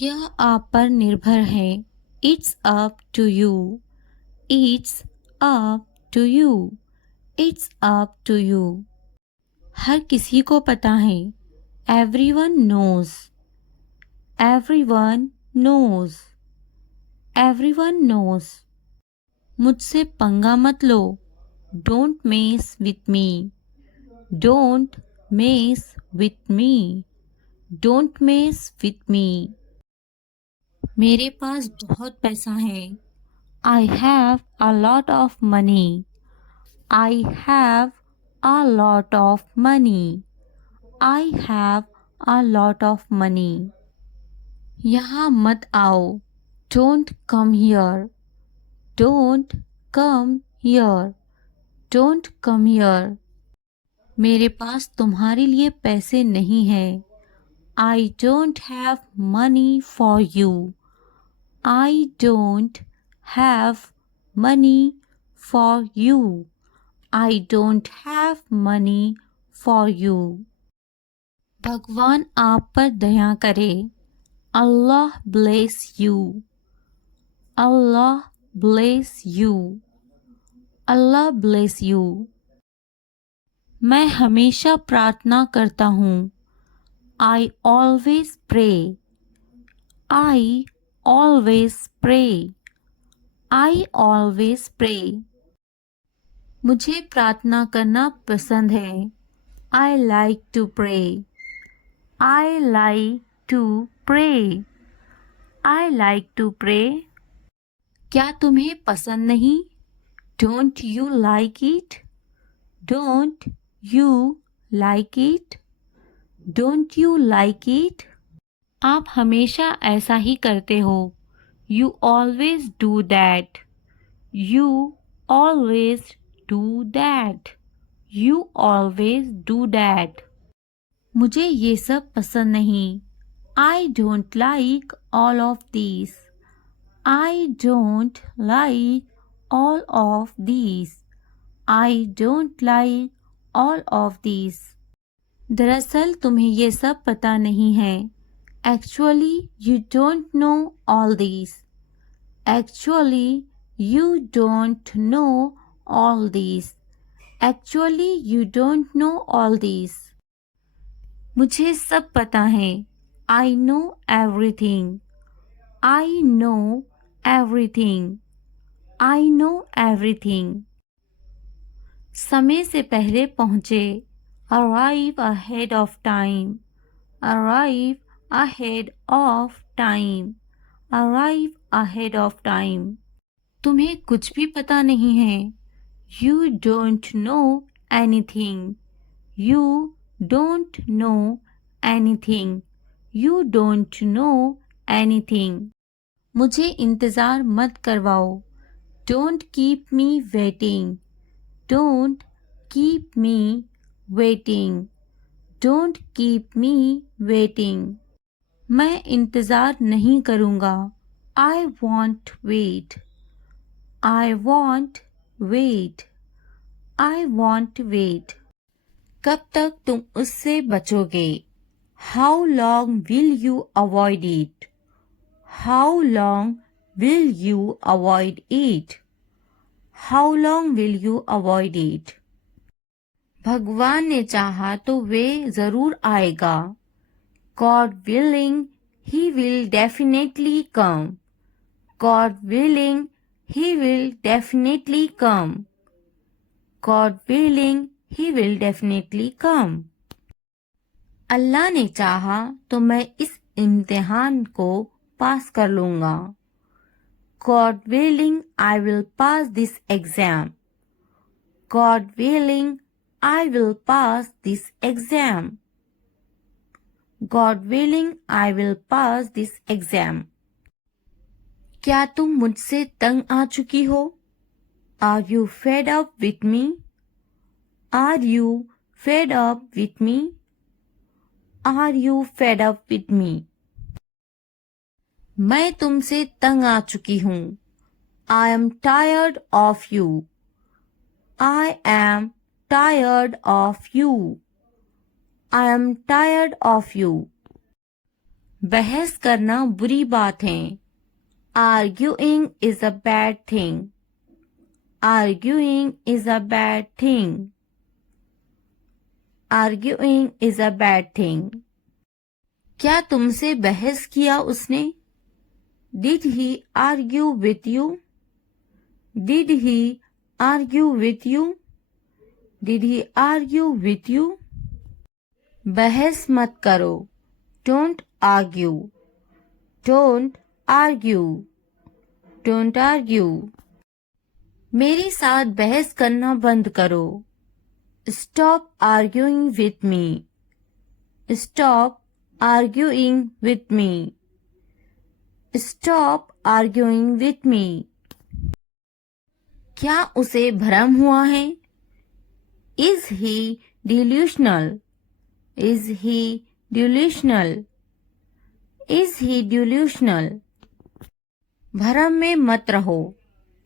यह आप पर निर्भर है। It's up to you. It's up to you. It's up to you. हर किसी को पता है। Everyone knows. Everyone knows. Everyone knows. मुझसे पंगा मत लो। Don't mess with me. Don't mess with me. Don't mess with me. मेरे पास बहुत पैसा है। I have a lot of money. I have a lot of money. I have a lot of money. यहाँ मत आओ। Don't come here. Don't come here. Don't come here. मेरे पास तुम्हारे लिए पैसे नहीं हैं। I don't have money for you. I don't have money for you. I don't have money for you. भगवान आप पर दया करे। Allah bless you. Allah bless you. Allah bless you. मैं हमेशा प्रार्थना करता हूँ। I always pray. I always pray. I always pray. मुझे प्रार्थना करना पसंद है। I like to pray. I like to pray. I like to pray. क्या तुम्हें पसंद नहीं? Don't you like it? Don't you like it? Don't you like it? आप हमेशा ऐसा ही करते हो। You always do that. You always do that. You always do that. मुझे ये सब पसंद नहीं। I don't like all of these. I don't like all of these. I don't like all of these. दरअसल तुम्हें ये सब पता नहीं है। Actually, you don't know all these. Actually, you don't know all these. Actually, you don't know all these. मुझे सब पता है। I know everything. I know everything. I know everything. समय से पहले पहुँचे। Arrive ahead of time. Arrive ahead of time. Arrive ahead of time. तुम्हें कुछ भी पता नहीं है। You don't know anything. You don't know anything. You don't know anything. मुझे इंतज़ार मत करवाओ। Don't keep me waiting. Don't keep me waiting. Don't keep me waiting. मैं इंतज़ार नहीं करूँगा। I won't wait. I won't wait. I won't wait. कब तक तुम उससे बचोगे? How long will you avoid it? How long will you avoid it? How long will you avoid it? भगवान ने चाहा तो वे जरूर आएगा। God willing, he will definitely come. God willing, he will definitely come. God willing, he will definitely come. अल्लाह ने चाहा तो मैं इस इम्तिहान को पास कर लूँगा। God willing, I will pass this exam. God willing, I will pass this exam. God willing, I will pass this exam. क्या तुम मुझसे तंग आ चुकी हो? Are you fed up with me? Are you fed up with me? Are you fed up with me? मैं तुमसे तंग आ चुकी हूँ। I am tired of you. I am tired of you. I am tired of you. बहस करना बुरी बात है। Arguing is a bad thing. Arguing is a bad thing. Arguing is a bad thing. क्या तुमसे बहस किया उसने? Did he argue with you? Did he argue with you? Did he argue with you? बहस मत करो. Don't argue. Don't argue. Don't argue. मेरे साथ बहस करना बंद करो. Stop arguing with me. Stop arguing with me. Stop arguing with me. क्या उसे भ्रम हुआ है? Is he delusional? Is he delusional? Is he delusional? भ्रम में मत रहो.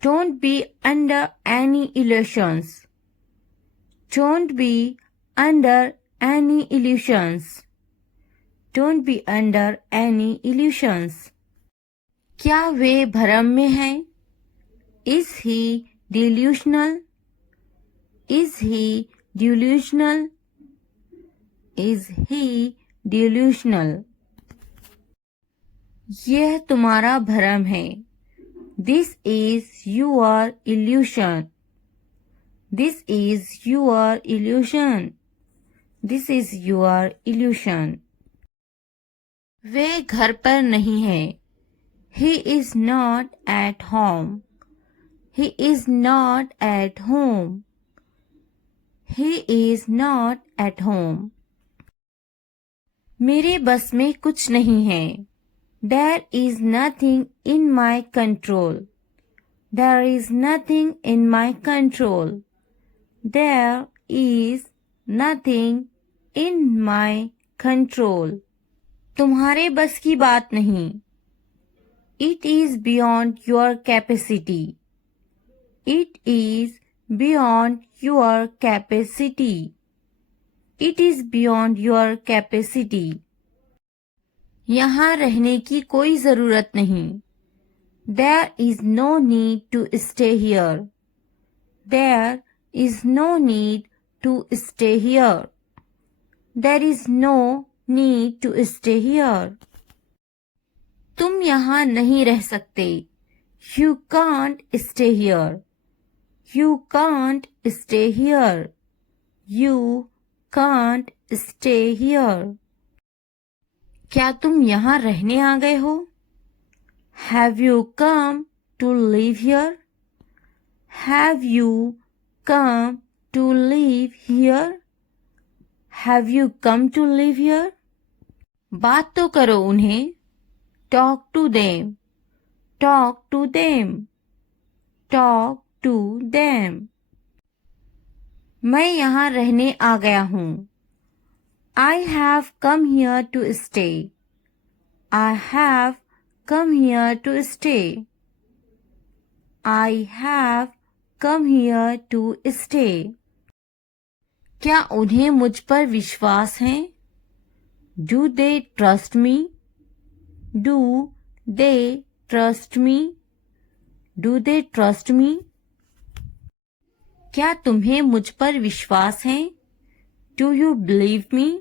Don't be under any illusions. Don't be under any illusions. Don't be under any illusions. क्या वे भ्रम में हैं? Is he delusional? Is he delusional? Is he delusional? यह तुम्हारा भ्रम है. This is your illusion. This is your illusion. This is your illusion. वे घर पर नहीं है. He is not at home. He is not at home. He is not at home. मेरे बस में कुछ नहीं है. There is nothing in my control. There is nothing in my control. There is nothing in my control. तुम्हारे बस की बात नहीं. It is beyond your capacity. It is beyond your capacity. It is beyond your capacity. यहाँ रहने की कोई जरूरत नहीं. There is no need to stay here. There is no need to stay here. There is no need to stay here. तुम यहाँ नहीं रह सकते. You can't stay here. You can't stay here. You can't stay here. क्या तुम यहाँ रहने आ गए हो? Have you come to live here? Have you come to live here? Have you come to live here? बात तो करो उन्हें. Talk to them. Talk to them. Talk to them. मैं यहाँ रहने आ गया हूँ. I have come here to stay. I have come here to stay. I have come here to stay. क्या उन्हें मुझ पर विश्वास है? Do they trust me? Do they trust me? Do they trust me? क्या तुम्हें मुझ पर विश्वास है? Do you believe me?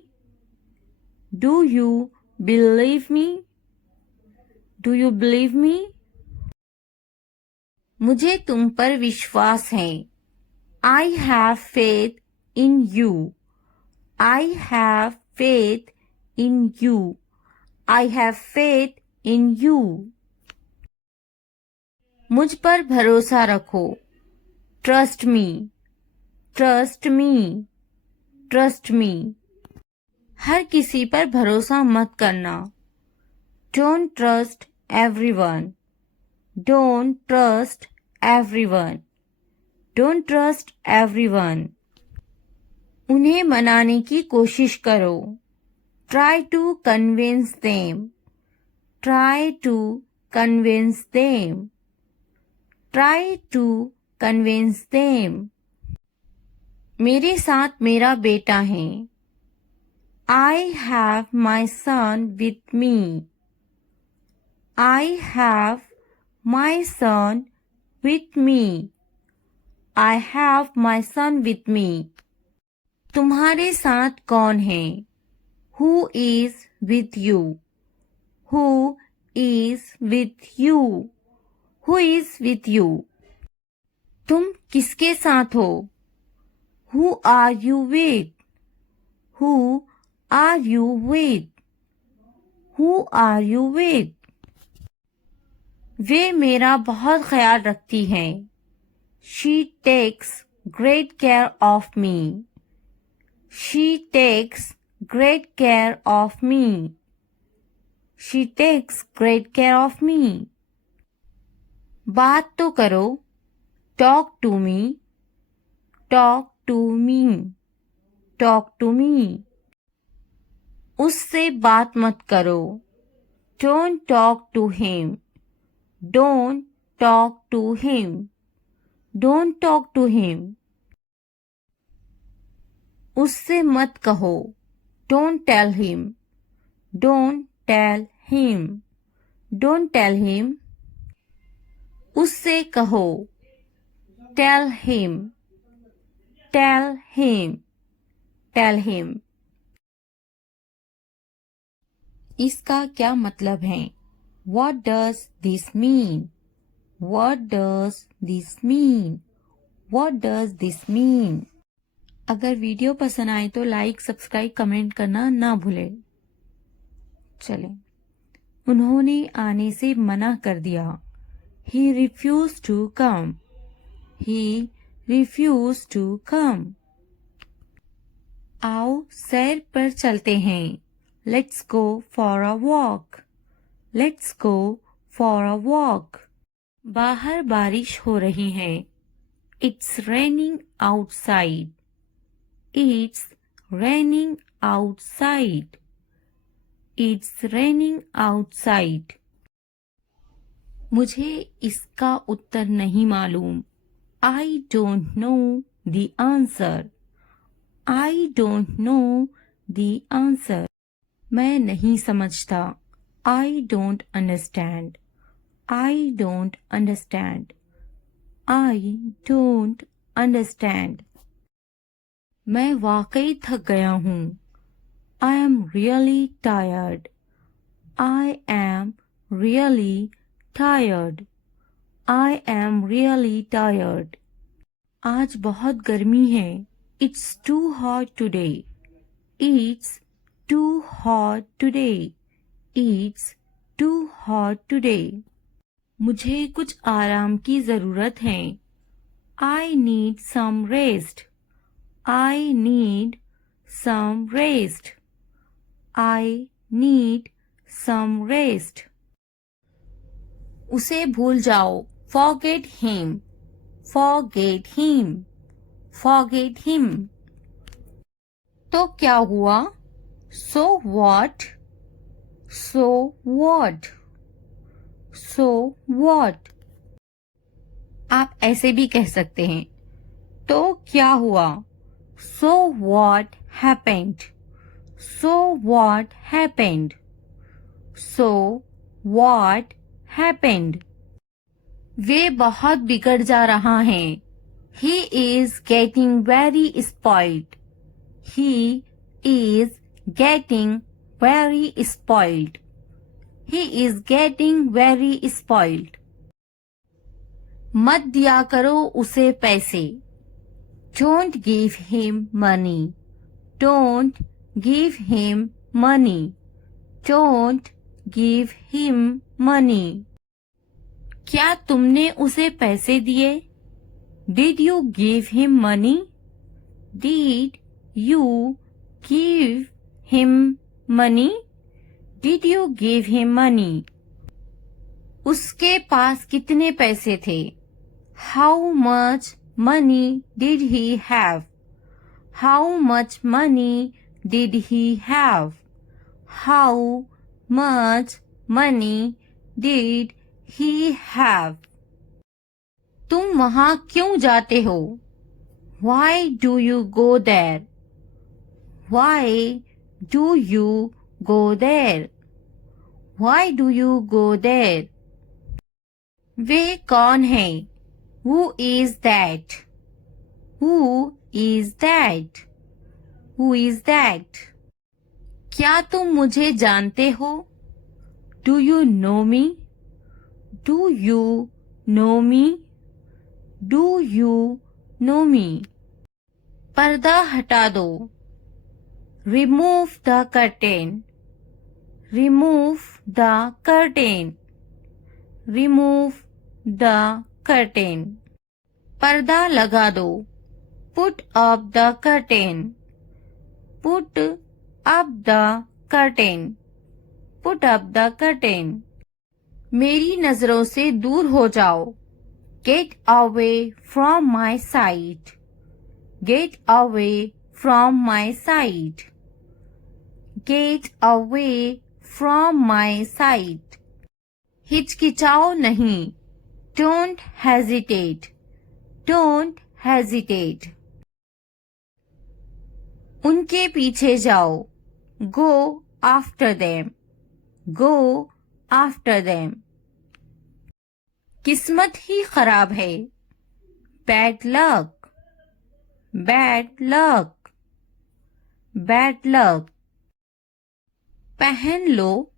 Do you believe me? Do you believe me? मुझे तुम पर विश्वास है. I have faith in you. I have faith in you. I have faith in you. मुझ पर भरोसा रखो. Trust me. Trust me. Trust me. हर किसी पर भरोसा मत करना. Don't trust everyone. Don't trust everyone. Don't trust everyone. उन्हें मनाने की कोशिश करो. Try to convince them. Try to convince them. Try to convince them. मेरे साथ मेरा बेटा है. I have my son with me. I have my son with me. I have my son with me. तुम्हारे साथ कौन है? Who is with you? Who is with you? Who is with you? तुम किसके साथ हो? Who are you with? Who are you with? Who are you with? वे मेरा बहुत ख्याल रखती हैं. She takes great care of me. She takes great care of me. She takes great care of me. बात तो करो. Talk to me. Talk to me. Talk to me. उससे बात मत करो. Don't talk to him. Don't talk to him. Don't talk to him. उससे मत कहो. Don't tell him. Don't tell him. Don't tell him. उससे कहो. Tell him. Tell him. Tell him. इसका क्या मतलब है? What does this mean? What does this mean? What does this mean? अगर वीडियो पसंद आए तो लाइक, सब्सक्राइब, कमेंट करना ना भूलें. चलें. उन्होंने आने से मना कर दिया. He refused to come. He refused to come. आओ सैर पर चलते हैं. Let's go for a walk. Let's go for a walk. बाहर बारिश हो रही है. It's raining outside. It's raining outside. It's raining outside. मुझे इसका उत्तर नहीं मालूम. I don't know the answer. I don't know the answer. मैं नहीं समझता. I don't understand. I don't understand. I don't understand. मैं वाकई थक गया हूँ. I am really tired. I am really tired. I am really tired. आज बहुत गर्मी है. It's too hot today. It's too hot today. It's too hot today. मुझे कुछ आराम की ज़रूरत है. I need some rest. I need some rest. I need some rest. उसे भूल जाओ. Forget him. Forget him. Forget him. तो क्या हुआ? So what? So what? So what? आप ऐसे भी कह सकते हैं. तो क्या हुआ? So what happened? So what happened? So what happened? वे बहुत बिगड़ जा रहा है. He is getting very spoiled. He is getting very spoiled. He is getting very spoiled. मत दिया करो उसे पैसे. Don't give him money. Don't give him money. Don't give him money. क्या तुमने उसे पैसे दिए? Did you give him money? Did you give him money? Did you give him money? उसके पास कितने पैसे थे? How much money did he have? How much money did he have? How much money did he have? तुम वहाँ क्यों जाते हो? Why do you go there? Why do you go there? Why do you go there? वे कौन है? Who is that? Who is that? Who is that? क्या तुम मुझे जानते हो? Do you know me? Do you know me? Do you know me? पर्दा हटा दो. Remove the curtain. Remove the curtain. Remove the curtain. पर्दा लगा दो. Put up the curtain. Put up the curtain. Put up the curtain. मेरी नजरों से दूर हो जाओ. Get away from my sight. Get away from my sight. Get away from my sight. हिचकिचाओ नहीं. Don't hesitate. Don't hesitate. उनके पीछे जाओ. Go after them. Go after them. किस्मत ही खराब है. Bad luck. Bad luck. Bad luck. पहन लो.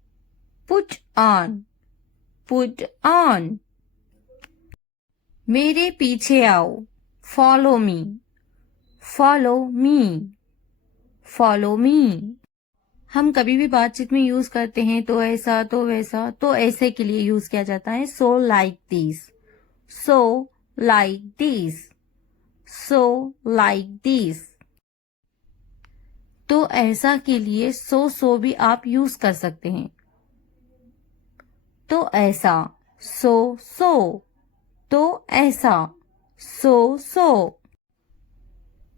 Put on. Put on. मेरे पीछे आओ. Follow me. Follow me. Follow me. हम कभी भी बातचीत में यूज करते हैं तो ऐसा, तो वैसा, तो ऐसे के लिए यूज किया जाता है. So like this. So like this. So like this. तो ऐसा के लिए so भी आप यूज कर सकते हैं. तो ऐसा. So. तो ऐसा. So.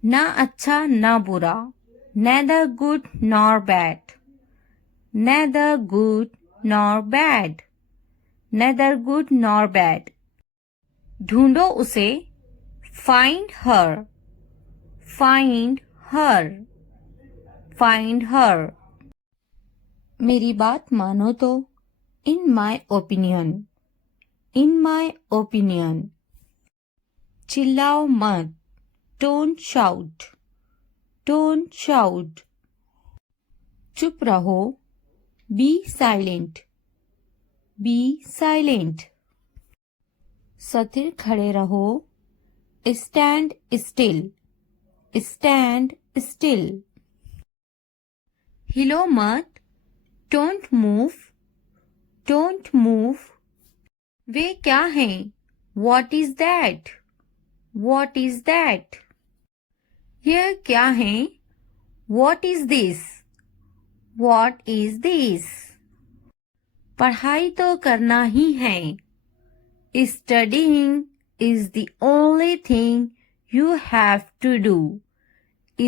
ना अच्छा ना बुरा. Neither good nor bad. Neither good nor bad. Neither good nor bad. ढूंढो उसे. Find her. Find her. Find her. मेरी बात मानो तो. In my opinion. In my opinion. चिल्लाओ मत. Don't shout. Don't shout. चुप रहो. Be silent. Be silent. स्थिर खड़े रहो. Stand still. Stand still. हिलो मत. Don't move. Don't move. वे क्या हैं? What is that? What is that? यह क्या है? What is this? What is this? पढ़ाई तो करना ही है. Studying is the only thing you have to do.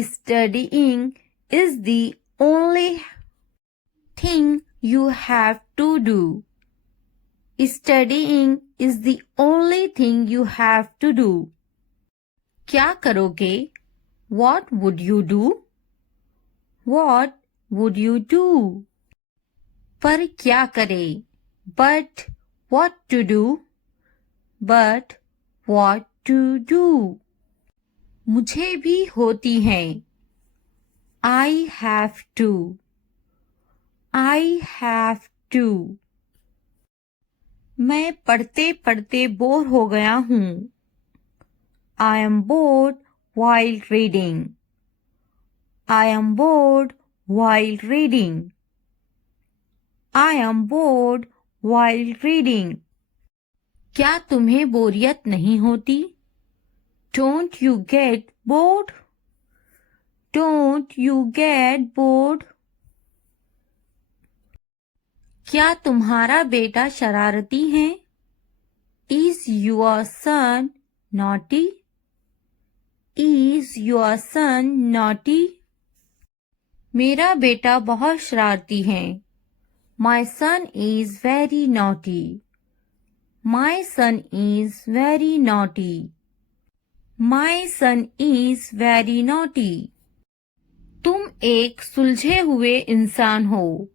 Studying is the only thing you have to do. Studying is the only thing you have to do. क्या करोगे? What would you do? What would you do? पर क्या करे? But what to do? But what to do? मुझे भी होती है. I have to. I have to. मैं पढ़ते पढ़ते बोर हो गया हूँ. I am bored while reading. I am bored while reading. I am bored while reading. क्या तुम्हें बोरियत नहीं होती? Don't you get bored? Don't you get bored? क्या तुम्हारा बेटा शरारती है? Is your son naughty? Is your son naughty? मेरा बेटा बहुत शरारती है. My son is very naughty. My son is very naughty. My son is very naughty. तुम एक सुलझे हुए इंसान हो.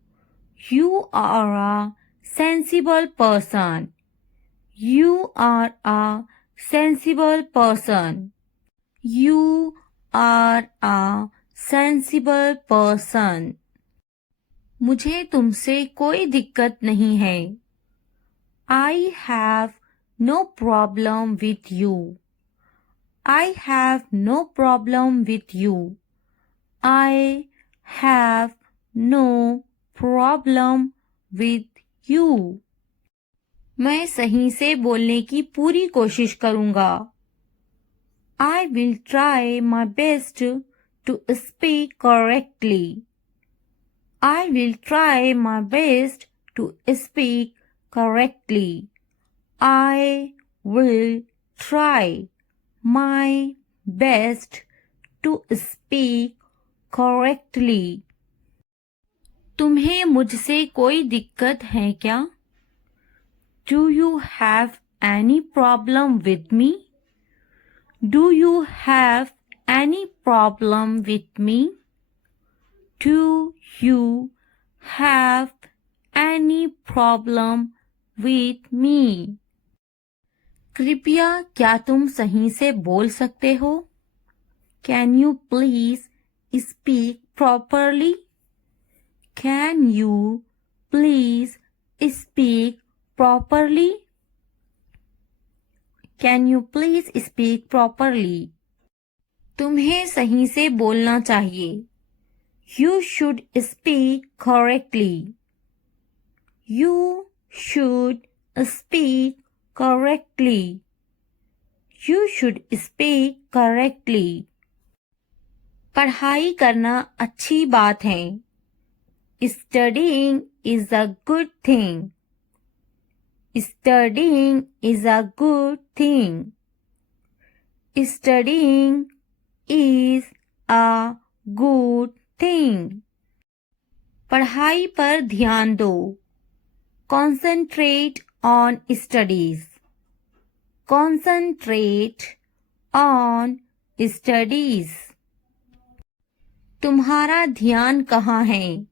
You are a sensible person. You are a sensible person. You are a sensible person. मुझे तुमसे कोई दिक्कत नहीं है. I have no problem with you. I have no problem with you. I have no problem with you. मैं सही से बोलने की पूरी कोशिश करूंगा. I will try my best to speak correctly. I will try my best to speak correctly. I will try my best to speak correctly. तुम्हें मुझसे कोई दिक्कत है क्या? Do you have any problem with me? Do you have any problem with me? Do you have any problem with me? कृपया क्या तुम सही से बोल सकते हो? Can you please speak properly? Can you please speak properly? Can you please speak properly? तुम्हें सही से बोलना चाहिए. You should speak correctly. You should speak correctly. You should speak correctly. पढ़ाई करना अच्छी बात है. Studying is a good thing. Studying is a good thing. Studying is a good thing. पढ़ाई पर ध्यान दो. Concentrate on studies. Concentrate on studies. तुम्हारा ध्यान कहाँ है?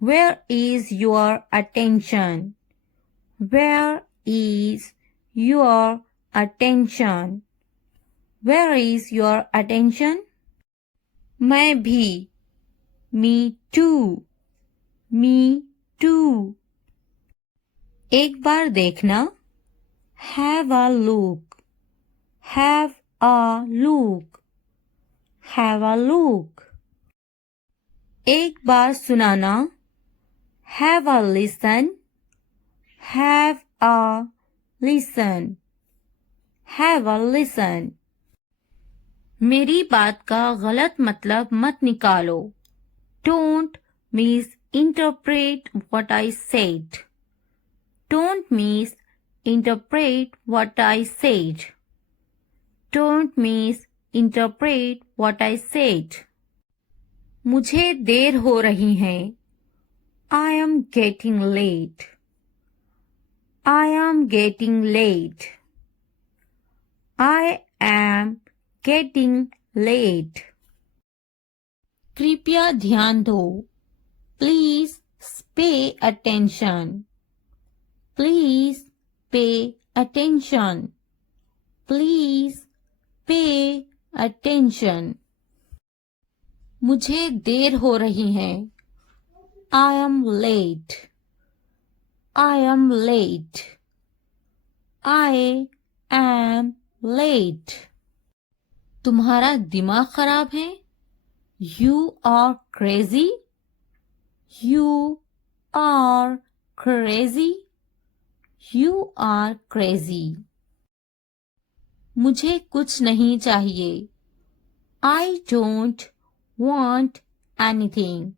Where is your attention? Where is your attention? Where is your attention? मैं भी. Me too. Me too. एक बार देखना. Have a look. Have a look. Have a look. एक बार सुनाना. Have a listen. Have a listen. Have a listen. मेरी बात का गलत मतलब मत निकालो. Don't misinterpret what I said. Don't misinterpret what I said. Don't misinterpret what I said. मुझे देर हो रही है. I am getting late. I am getting late. I am getting late. कृपया ध्यान दो. Please pay attention. Please pay attention. Please pay attention. मुझे देर हो रही है. I am late. I am late. I am late. तुम्हारा दिमाग खराब है? You are crazy. You are crazy. You are crazy. मुझे कुछ नहीं चाहिए. I don't want anything.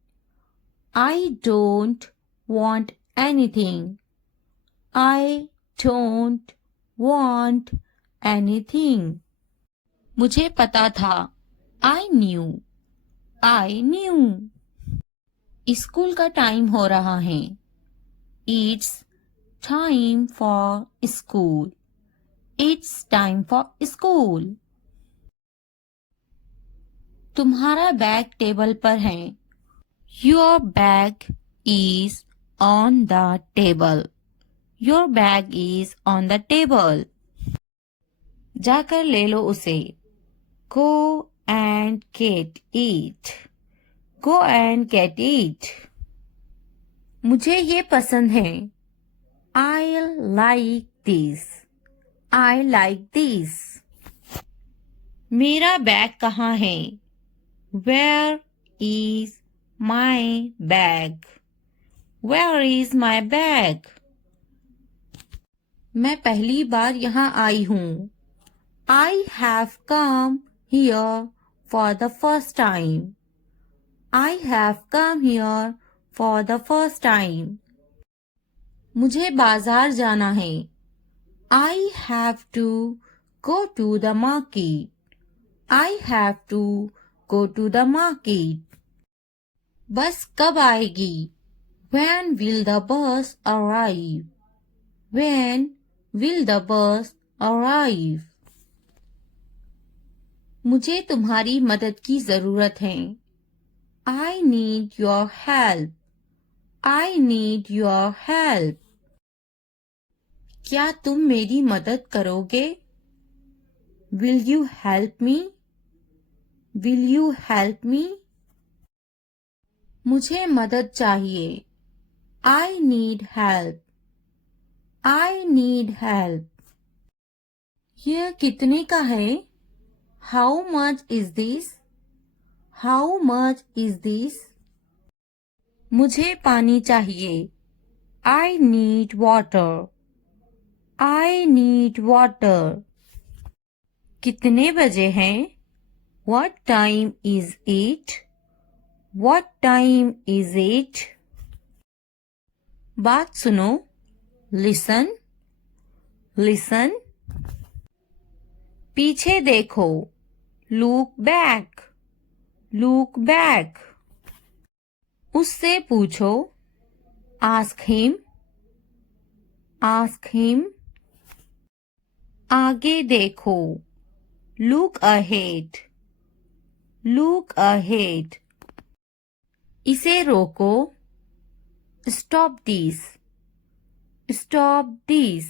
I don't want anything. I don't want anything. मुझे पता था. I knew. I knew. School का टाइम हो रहा है. It's time for school. It's time for school. तुम्हारा बैग टेबल पर है. Your bag is on the table. Your bag is on the table. जाकर ले लो उसे. Go and get it. Go and get it. मुझे ये पसंद है. I like this. I like this. मेरा बैग कहाँ है? Where is my bag? Where is my bag? मैं पहली बार यहाँ आई हूँ. I have come here for the first time. I have come here for the first time. मुझे बाजार जाना है. I have to go to the market. I have to go to the market. बस कब आएगी? When will the bus arrive? When will the bus arrive? मुझे तुम्हारी मदद की जरूरत है. I need your help. I need your help. क्या तुम मेरी मदद करोगे? Will you help me? Will you help me? मुझे मदद चाहिए. I need help. I need help. यह कितने का है? How much is this? How much is this? मुझे पानी चाहिए. I need water. I need water. कितने बजे हैं? What time is it? What time is it? बात सुनो. Listen. Listen. पीछे देखो. Look back. Look back. उससे पूछो. Ask him. Ask him. आगे देखो. Look ahead. Look ahead. इसे रोको. Stop this. Stop this.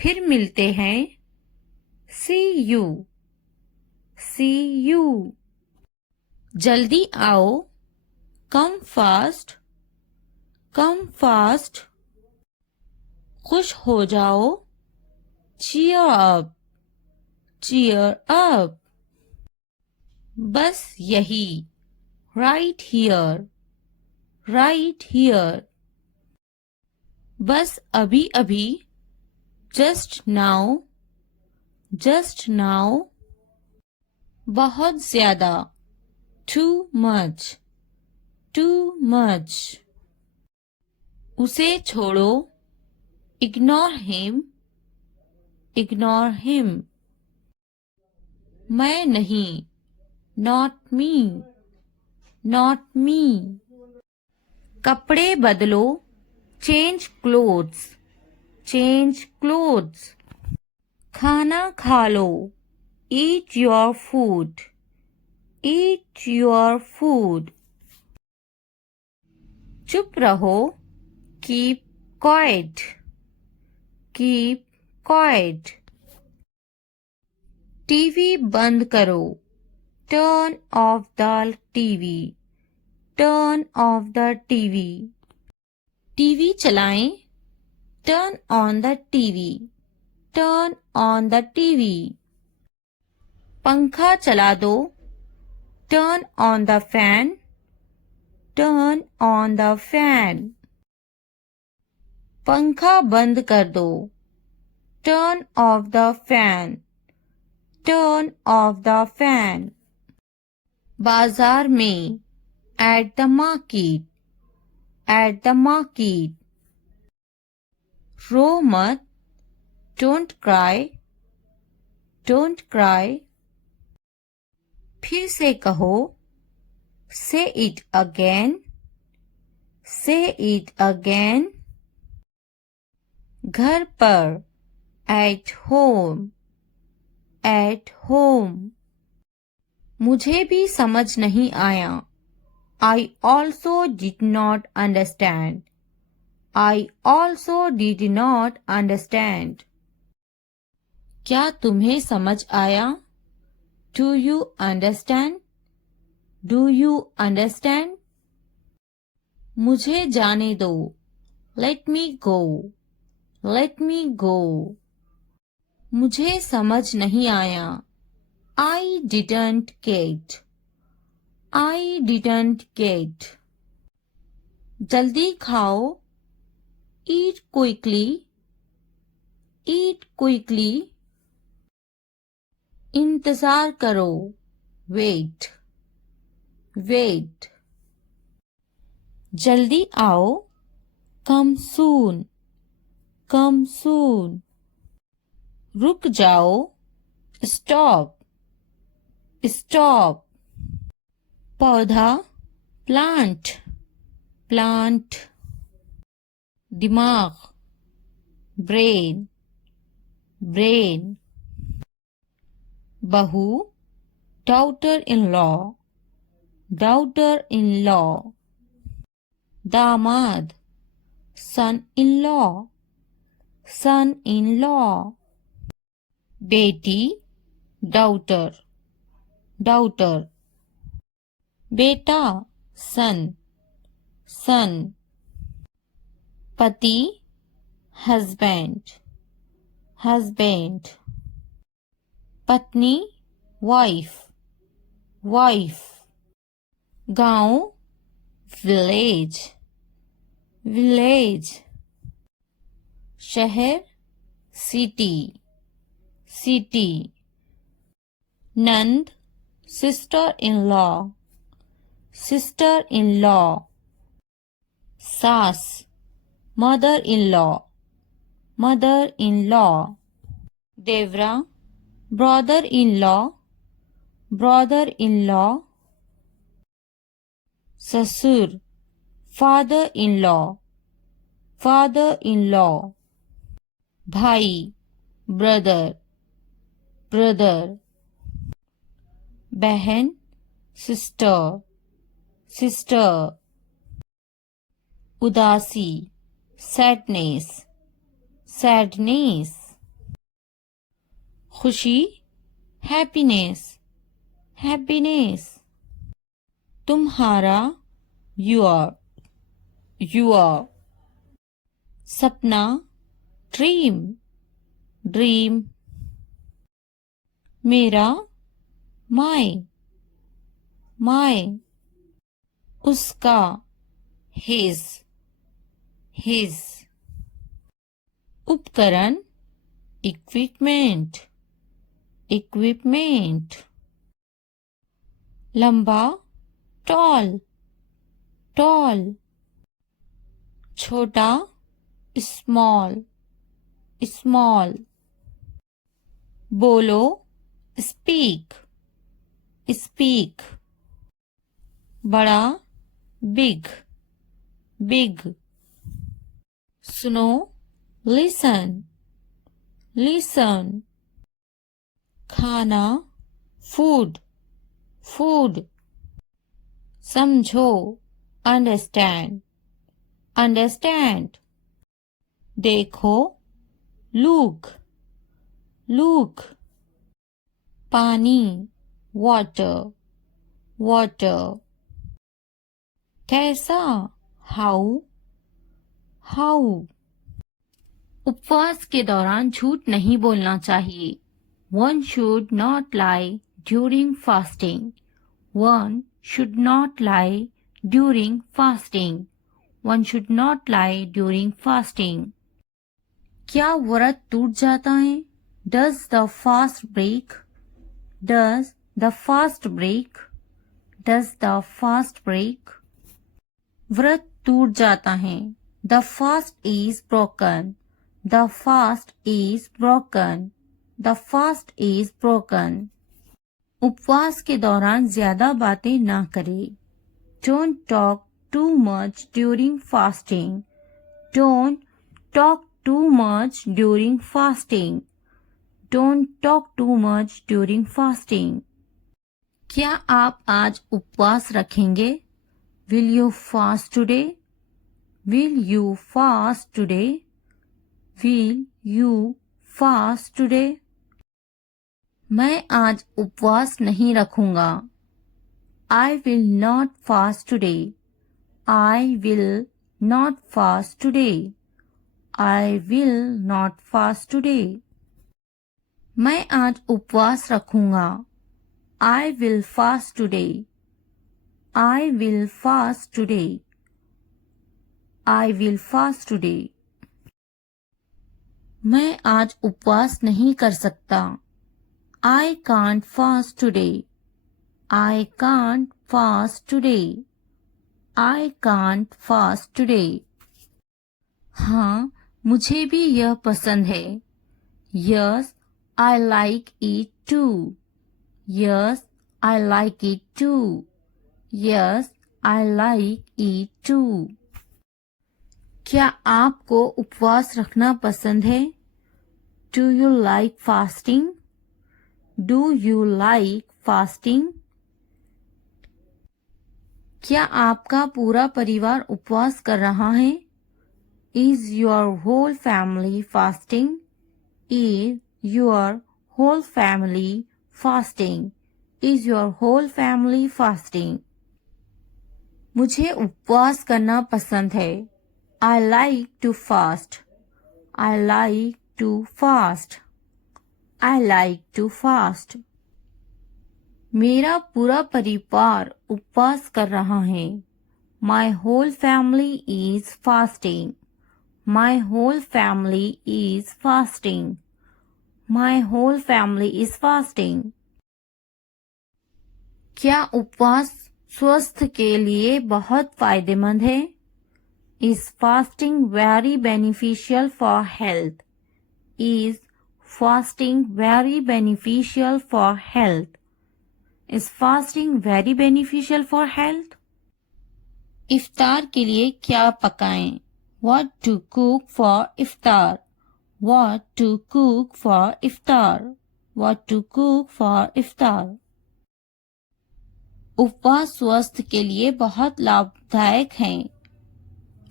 फिर मिलते हैं. See you. See you. जल्दी आओ. Come fast. Come fast. खुश हो जाओ. Cheer up. Cheer up. बस यही. Right here. Right here. बस अभी अभी. Just now. Just now. बहुत ज्यादा. Too much. Too much. उसे छोड़ो. Ignore him. Ignore him. मैं नहीं. Not me. Not me. कपड़े बदलो. Change clothes. Change clothes. खाना खा लो. Eat your food. Eat your food. चुप रहो. Keep quiet. Keep quiet. TV बंद करो. Turn off the TV. Turn off the TV. TV चलाएं. Turn on the TV. Turn on the TV. पंखा चला दो. Turn on the fan. Turn on the fan. पंखा बंद कर दो. Turn off the fan. Turn off the fan. बाजार में. At the market. At the market. रो मत. Don't cry. Don't cry. फिर से कहो. Say it again. Say it again. घर पर. At home. At home. मुझे भी समझ नहीं आया. I also did not understand. I also did not understand. क्या तुम्हें समझ आया? Do you understand? Do you understand? मुझे जाने दो. Let me go. Let me go. मुझे समझ नहीं आया. I didn't get. I didn't get. जल्दी खाओ. Eat quickly. Eat quickly. इंतजार करो. Wait. Wait. जल्दी आओ. Come soon. Come soon. रुक जाओ. Stop. Stop. पौधा. Plant. Plant. दिमाग. Brain. Brain. बहू. Daughter-in-law. Daughter-in-law. दामाद. Son-in-law. Son-in-law. बेटी. Daughter. Daughter. बेटा. Son. Son. पति. Husband. Husband. पत्नी. Wife. Wife. गांव. Village. Village. शहर. City. City. नंद. Sister-in-law. Sister-in-law. सास. Mother-in-law. Mother-in-law. देवरा. Brother-in-law. Brother-in-law. ससुर. Father-in-law. Father-in-law. भाई. Brother. Brother. बहन. Sister. Sister. उदासी. Sadness. Sadness. खुशी. Happiness. Happiness. तुम्हारा. Your. Your. सपना. Dream. Dream. मेरा. My. My. उसका. His. His. उपकरण. Equipment. Equipment. लंबा. Tall. Tall. छोटा. Small. Small. बोलो. Speak. Speak. बड़ा. Big. Big. सुनो. Listen. Listen. खाना. Food. Food. समझो. Understand. Understand. देखो. Look. Look. पानी. Water. Water. कैसा. How. How. उपवास के दौरान झूठ नहीं बोलना चाहिए. One should not lie during fasting. One should not lie during fasting. One should not lie during fasting. क्या व्रत टूट जाता है? Does the fast break? Does the fast break? Does the fast break? व्रत टूट जाता है. The fast is broken. The fast is broken. The fast is broken. उपवास के दौरान ज्यादा बातें ना करें. Don't talk too much during fasting. Don't talk too much during fasting. Don't talk too much during fasting. क्या आप आज उपवास रखेंगे? Will you fast today? Will you fast today? Will you fast today? मैं आज उपवास नहीं रखूंगा। I will not fast today. I will not fast today. I will not fast today. मैं आज उपवास रखूंगा। I will fast today. I will fast today. I will fast today. मैं आज उपवास नहीं कर सकता। I can't fast today. I can't fast today. I can't fast today. हाँ, मुझे भी यह पसंद है। Yes, I like it too. Yes, I like it too. Yes, I like it too. क्या आपको उपवास रखना पसंद है? Do you like fasting? Do you like fasting? क्या आपका पूरा परिवार उपवास कर रहा है? Is your whole family fasting? Is your whole family fasting? Is your whole family fasting? मुझे उपवास करना पसंद है। I like to fast. I like to fast. I like to fast. मेरा पूरा परिवार उपवास कर रहा है। My whole family is fasting. My whole family is fasting. My whole family is fasting. क्या उपवास स्वास्थ्य के लिए बहुत फायदेमंद है? Is fasting very beneficial for health? Is fasting very beneficial for health? Is fasting very beneficial for health? इफ्तार के लिए क्या पकाएं? What to cook for iftar? What to cook for iftar? What to cook for iftar? उपवास स्वास्थ्य के लिए बहुत लाभदायक है।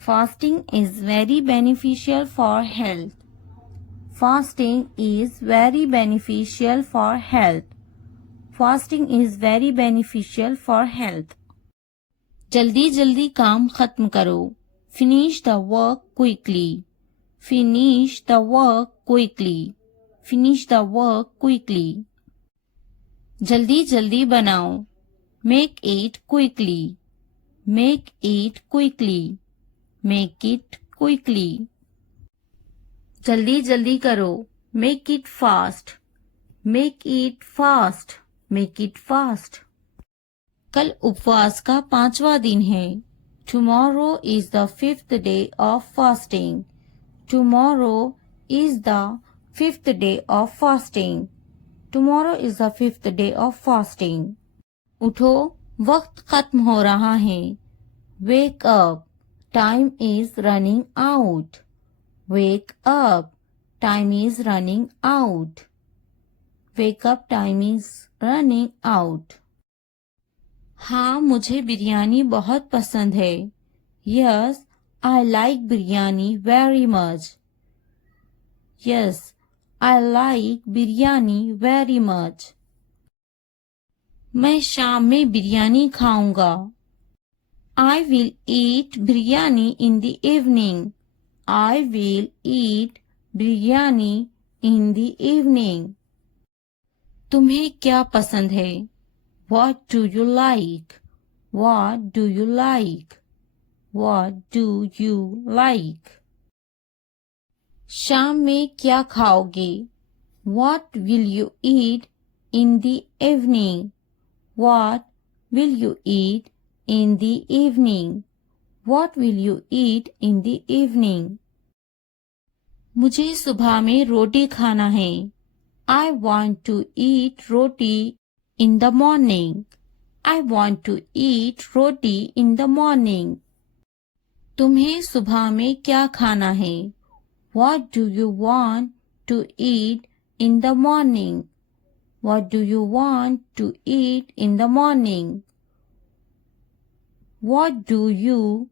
Fasting is very beneficial for health. Fasting is very beneficial for health. Fasting is very beneficial for health. जल्दी जल्दी काम खत्म करो। Finish the work quickly. Finish the work quickly. Finish the work quickly. जल्दी जल्दी बनाओ। Make it quickly. Make it quickly. Make it quickly. जल्दी जल्दी करो। Make it fast. Make it fast. Make it fast. कल उपवास का 5वां दिन है। Tomorrow is the 5th day of fasting. Tomorrow is the 5th day of fasting. Tomorrow is the 5th day of fasting. उठो, वक्त खत्म हो रहा है। Wake up. Time is running out. Wake up. Time is running out. Wake up. Time is running out. हाँ, मुझे बिरयानी बहुत पसंद है। Yes, I like biryani very much. Yes, I like biryani very much. मैं शाम में बिरयानी खाऊंगा। I will eat biryani in the evening. I will eat biryani in the evening. तुम्हें क्या पसंद है? What do you like? What do you like? What do you like? शाम में क्या खाओगे? What will you eat in the evening? What will you eat in the evening? What will you eat in the evening? मुझे सुबह में रोटी खाना है। I want to eat roti in the morning. I want to eat roti in the morning. तुम्हें सुबह में क्या खाना है? What do you want to eat in the morning? What do you want to eat in the morning? What do you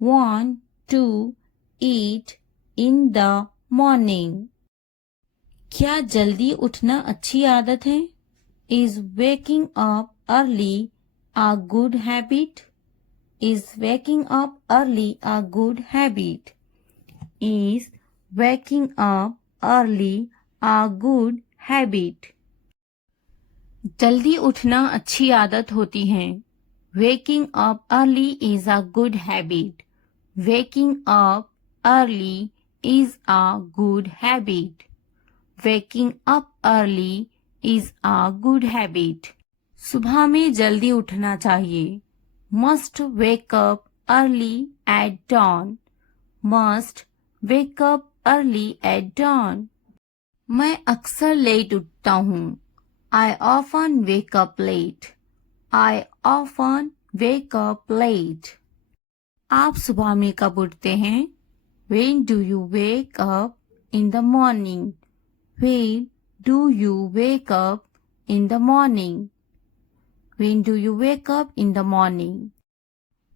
want to eat in the morning? क्या जल्दी उठना अच्छी आदत है? Is waking up early a good habit? Is waking up early a good habit? Is waking up early a good habit? जल्दी उठना अच्छी आदत होती है. Waking up early is a good habit. Waking up early is a good habit. Waking up early is a good habit. सुबह में जल्दी उठना चाहिए. Must wake up early at dawn. Must wake up early at dawn. मैं अक्सर late उठता हूँ. I often wake up late. I often wake up late. आप सुबह में कब उठते हैं? When do you wake up in the morning? When do you wake up in the morning? When do you wake up in the morning?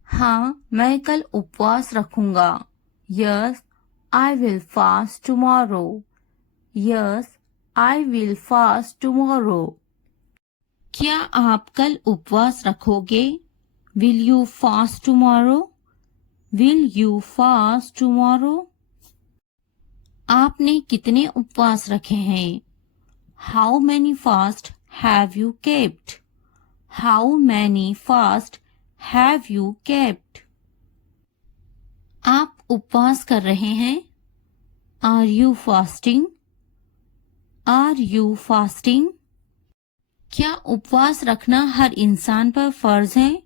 हाँ, मैं कल उपवास रखूंगा. Yes, I will fast tomorrow. Yes, I will fast tomorrow. क्या आप कल उपवास रखोगे? Will you fast tomorrow? Will you fast tomorrow? आपने कितने उपवास रखे हैं? How many fast have you kept? How many fast have you kept? आप उपवास कर रहे हैं? Are you fasting? Are you fasting? क्या उपवास रखना हर इंसान पर फर्ज है?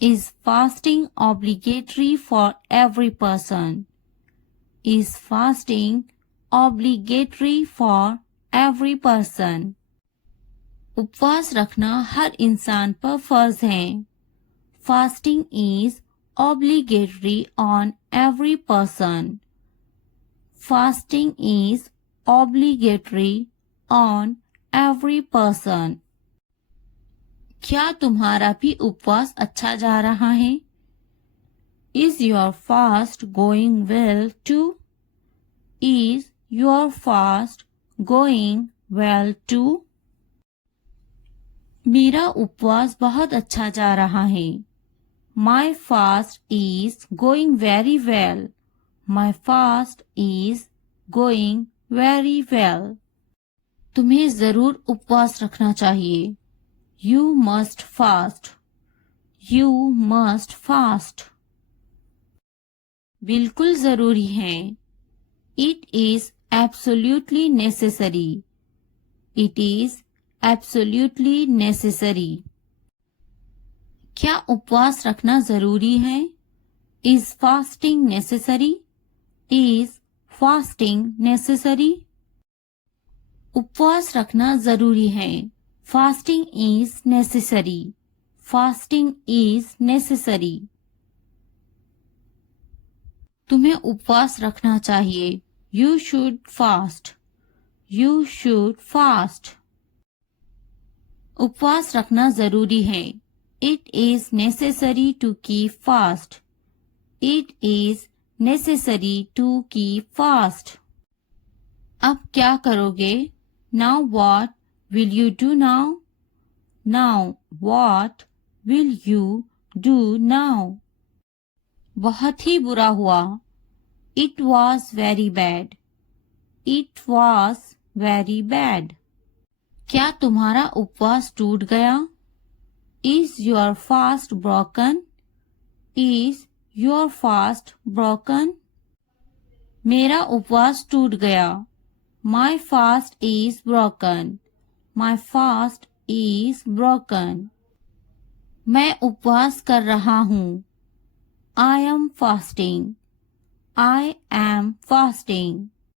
Is fasting obligatory for every person? Is fasting obligatory for every person? उपवास रखना हर इंसान पर फर्ज है. Fasting is obligatory on every person. Fasting is obligatory on every person. क्या तुम्हारा भी उपवास अच्छा जा रहा है? Is your fast going well too? Is your fast going well too? मेरा उपवास बहुत अच्छा जा रहा है. My fast is going very well. My fast is going very well. तुम्हें जरूर उपवास रखना चाहिए. You must fast. You must fast. बिल्कुल जरूरी है. It is absolutely necessary. It is absolutely necessary. क्या उपवास रखना जरूरी है? Is fasting necessary? Is fasting necessary? उपवास रखना जरूरी है. Fasting is necessary. Fasting is necessary. तुम्हें उपवास रखना चाहिए. You should fast. You should fast. उपवास रखना जरूरी है. It is necessary to keep fast. It is necessary to keep fast. अब क्या करोगे? Now what will you do now? Now what will you do now? बहुत ही बुरा हुआ. It was very bad. It was very bad. क्या तुम्हारा उपवास टूट गया? Is your fast broken? Is your fast broken? मेरा उपवास टूट गया. My fast is broken. My fast is broken. मैं उपवास कर रहा हूँ. I am fasting. I am fasting.